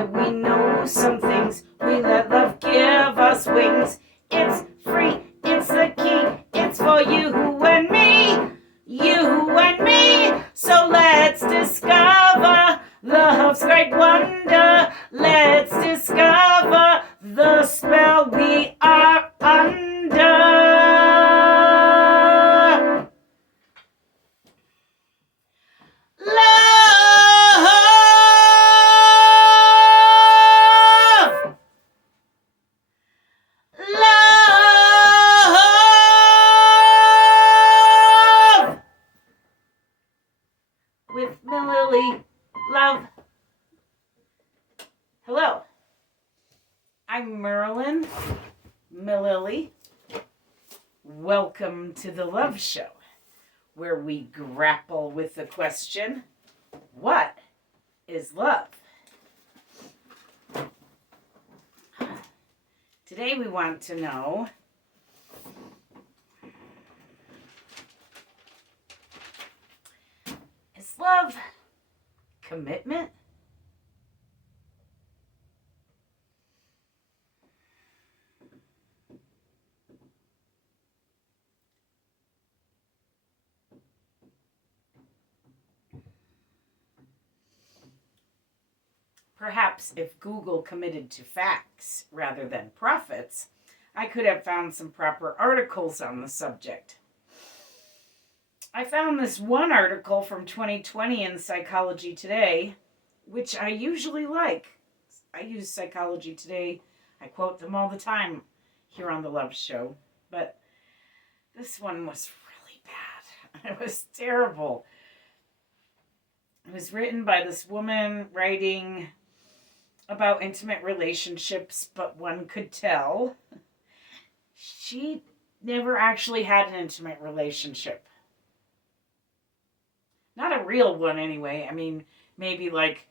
but we know some things. We let love give us wings. It's free, it's the key, it's for you and me, you and me. So let's discover love's great wonder. Let's discover the spell we are under. With Mililli, love. Hello, I'm Merlin, Mililli. Welcome to the Love Show, where we grapple with the question, what is love? Today we want to know, is love commitment? Perhaps if Google committed to facts rather than profits, I could have found some proper articles on the subject. I found this one article from 2020 in Psychology Today, which I usually like. I use Psychology Today. I quote them all the time here on the Love Show. But this one was really bad. It was terrible. It was written by this woman writing about intimate relationships, but one could tell she never actually had an intimate relationship. Not a real one anyway. I mean, maybe like,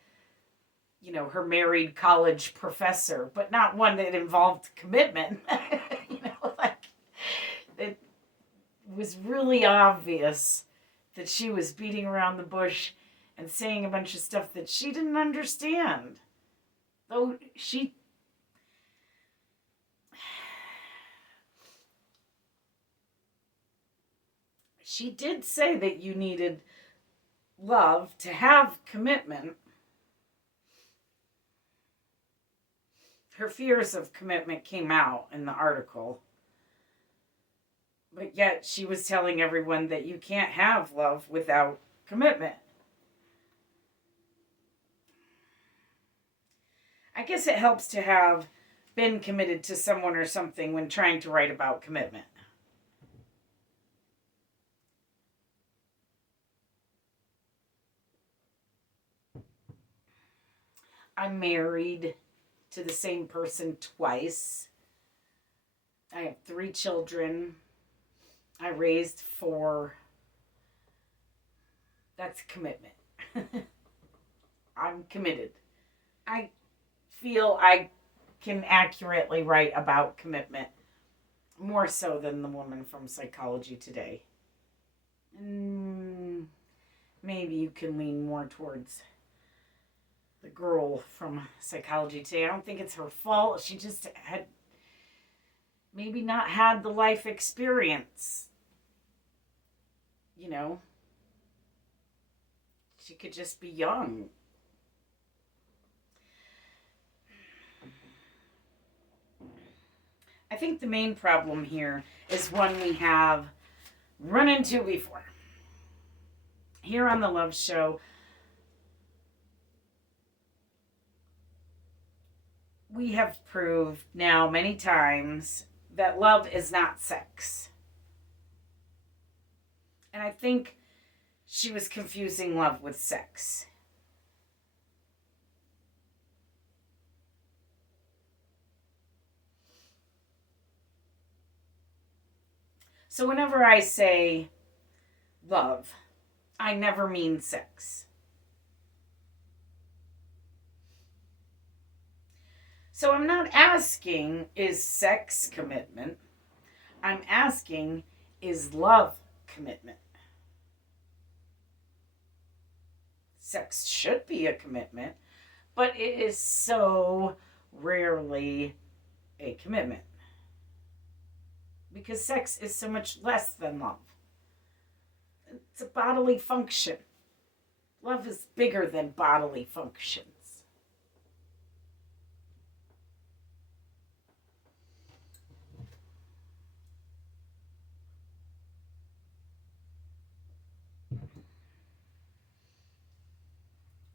her married college professor, but not one that involved commitment. It was really obvious that she was beating around the bush and saying a bunch of stuff that she didn't understand. Though she did say that you needed love to have commitment. Her fears of commitment came out in the article. But yet she was telling everyone that you can't have love without commitment. I guess it helps to have been committed to someone or something when trying to write about commitment. I'm married to the same person twice. I have 3 children. I raised 4. That's commitment. I'm committed. I feel I can accurately write about commitment more so than the woman from Psychology Today. Maybe you can lean more towards the girl from Psychology Today. I don't think it's her fault. She just had maybe not had the life experience. She could just be young. I think the main problem here is one we have run into before. Here on the Love Show, we have proved now many times that love is not sex. And I think she was confusing love with sex. So whenever I say love, I never mean sex. So I'm not asking, is sex commitment? I'm asking, is love commitment? Sex should be a commitment, but it is so rarely a commitment because sex is so much less than love. It's a bodily function. Love is bigger than bodily functions.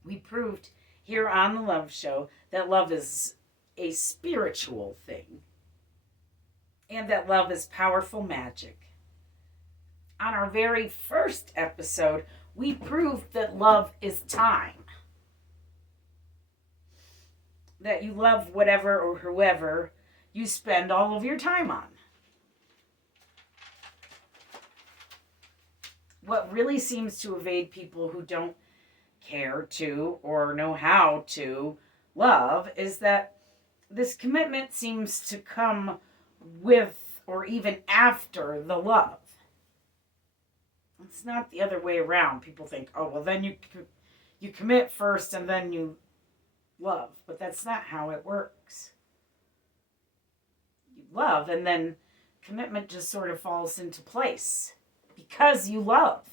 We proved here on the Love Show that love is a spiritual thing and that love is powerful magic. On our very first episode, we proved that love is time. That you love whatever or whoever you spend all of your time on. What really seems to evade people who don't care to or know how to love is that this commitment seems to come with or even after the love. It's not the other way around. People think, oh, well, then you commit first and then you love. But that's not how it works. You love and then commitment just sort of falls into place because you love.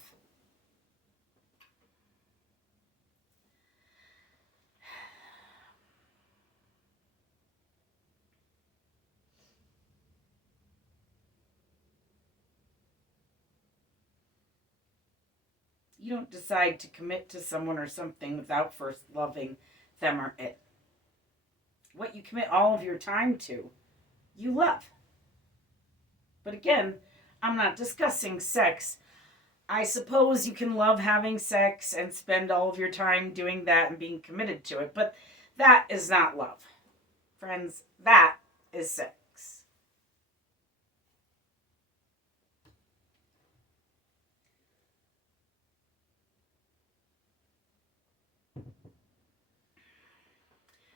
You don't decide to commit to someone or something without first loving them or it. What you commit all of your time to, you love. But again, I'm not discussing sex. I suppose you can love having sex and spend all of your time doing that and being committed to it, but that is not love. Friends, that is sex.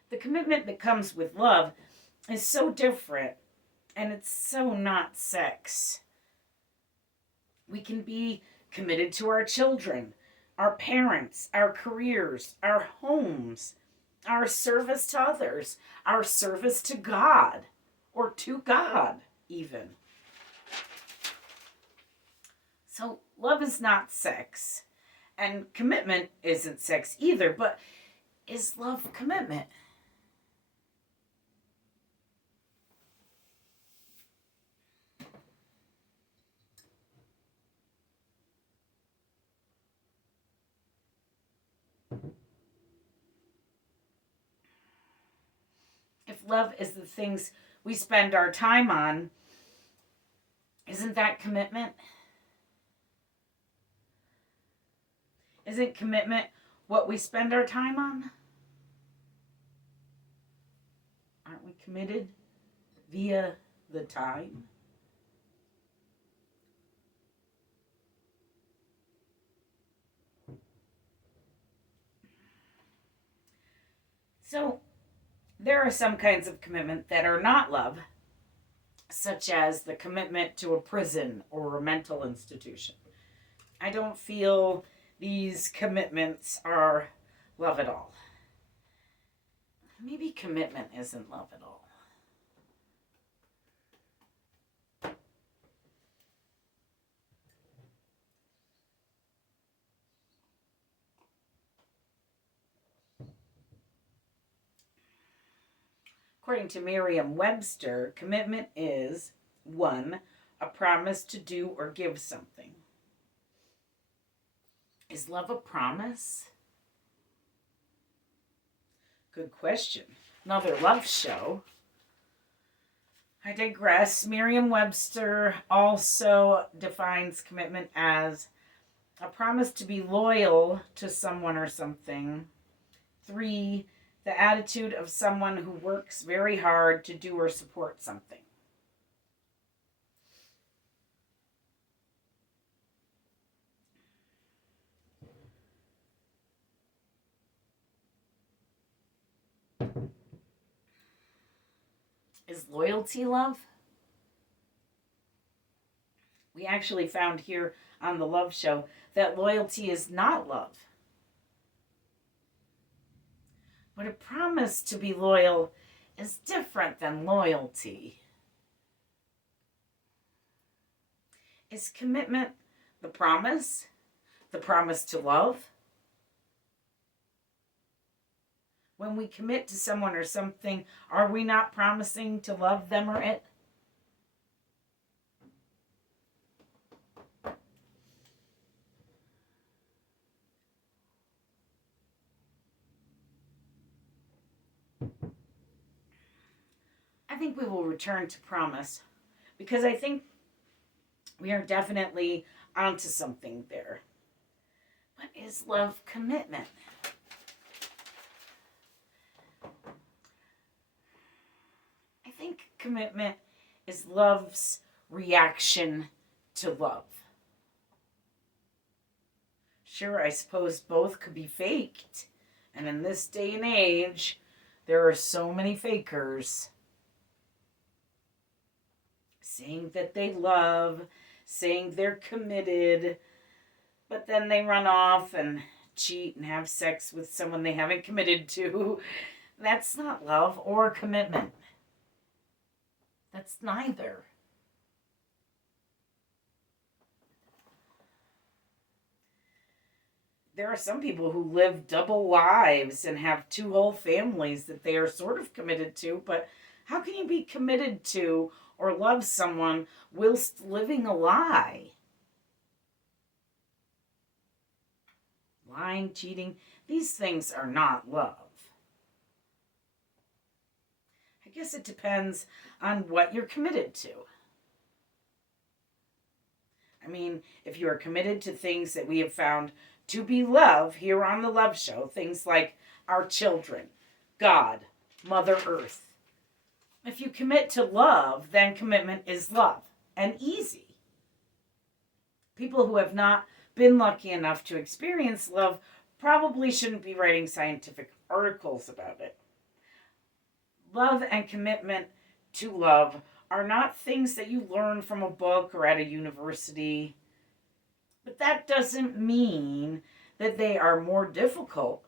The commitment that comes with love is so different, and it's so not sex. We can be committed to our children, our parents, our careers, our homes, our service to others, our service to God, or to God, even. So, love is not sex, and commitment isn't sex either, but is love commitment? If love is the things we spend our time on, isn't that commitment? Isn't commitment what we spend our time on? Aren't we committed via the time? So, there are some kinds of commitment that are not love, such as the commitment to a prison or a mental institution. I don't feel these commitments are love at all. Maybe commitment isn't love at all. According to Merriam-Webster, commitment is 1. A promise to do or give something. Is love a promise? Good question. Another love show. I digress. Merriam-Webster also defines commitment as a promise to be loyal to someone or something. 3. The attitude of someone who works very hard to do or support something. Is loyalty love? We actually found here on the Love Show that loyalty is not love. But a promise to be loyal is different than loyalty. Is commitment the promise? The promise to love? When we commit to someone or something, are we not promising to love them or it? I think we will return to promise because I think we are definitely onto something there. What is love commitment? I think commitment is love's reaction to love. Sure, I suppose both could be faked. And in this day and age, there are so many fakers saying that they love, saying they're committed, but then they run off and cheat and have sex with someone they haven't committed to. That's not love or commitment. That's neither. There are some people who live double lives and have two whole families that they are sort of committed to, but how can you be committed to or love someone whilst living a lie? Lying, cheating, these things are not love. I guess it depends on what you're committed to. I mean, if you are committed to things that we have found to be love here on the Love Show, things like our children, God, Mother Earth. If you commit to love, then commitment is love and easy. People who have not been lucky enough to experience love probably shouldn't be writing scientific articles about it. Love and commitment to love are not things that you learn from a book or at a university. But that doesn't mean that they are more difficult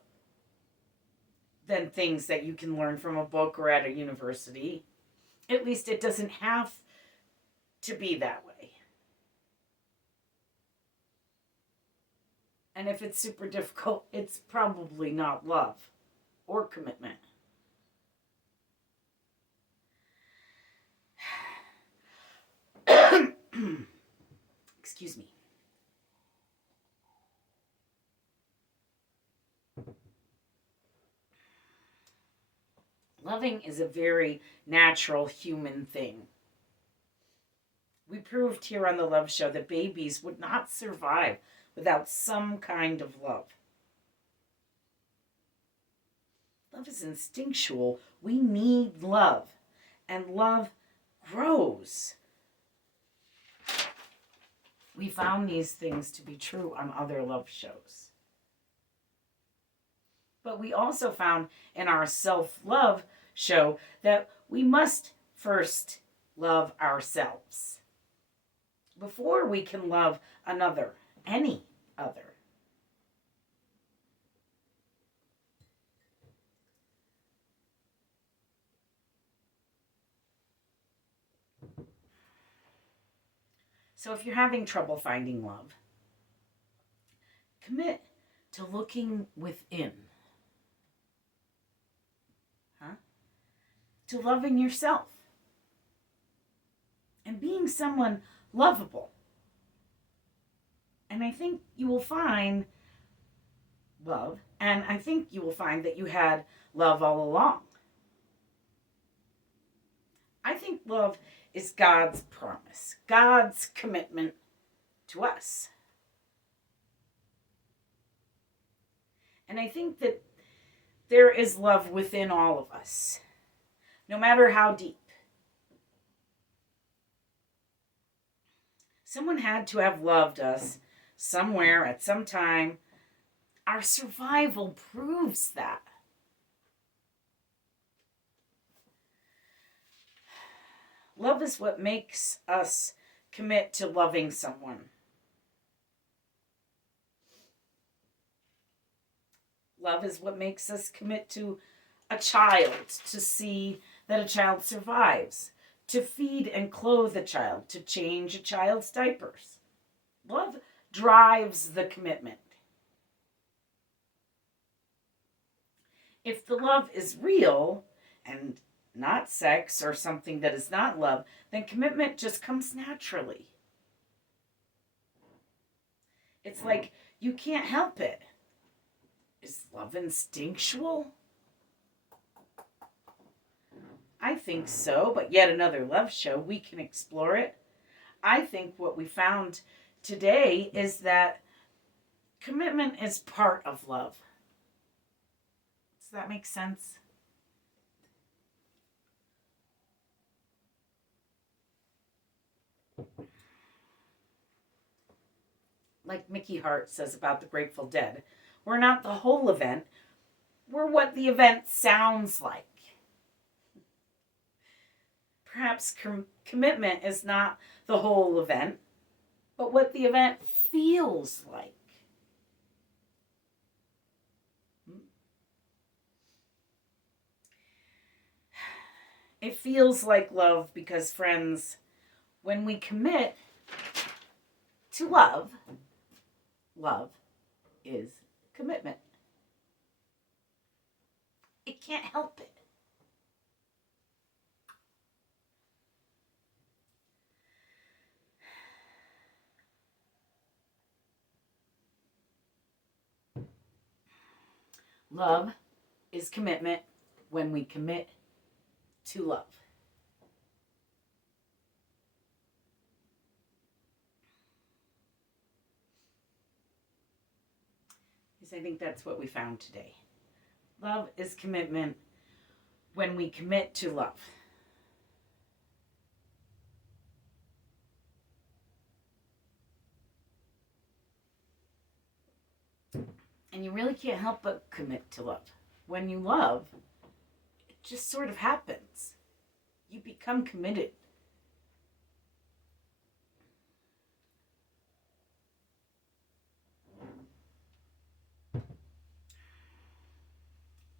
than things that you can learn from a book or at a university. At least it doesn't have to be that way. And if it's super difficult, it's probably not love or commitment. Excuse me. Loving is a very natural human thing. We proved here on the Love Show that babies would not survive without some kind of love. Love is instinctual. We need love, and love grows. We found these things to be true on other love shows. But we also found in our self-love show that we must first love ourselves before we can love another, any other. So if you're having trouble finding love, commit to looking within. To loving yourself. And being someone lovable. And I think you will find love, and I think you will find that you had love all along. I think love is God's promise, God's commitment to us. And I think that there is love within all of us, no matter how deep. Someone had to have loved us somewhere at some time. Our survival proves that. Love is what makes us commit to loving someone. Love is what makes us commit to a child to see that a child survives, to feed and clothe a child, to change a child's diapers. Love drives the commitment. If the love is real and not sex or something that is not love, then commitment just comes naturally. It's like you can't help it. Is love instinctual? I think so, but yet another love show. We can explore it. I think what we found today is that commitment is part of love. Does that make sense? Like Mickey Hart says about the Grateful Dead, we're not the whole event, we're what the event sounds like. Perhaps commitment is not the whole event, but what the event feels like. It feels like love because, friends, when we commit to love, love is commitment. It can't help it. Love is commitment when we commit to love. Because I think that's what we found today. Love is commitment when we commit to love. And you really can't help but commit to love. When you love, it just sort of happens. You become committed.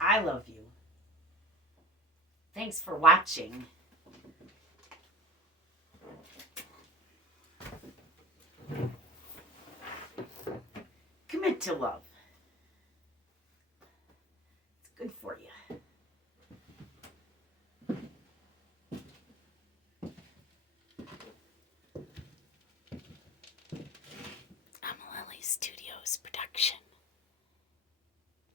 I love you. Thanks for watching. Commit to love.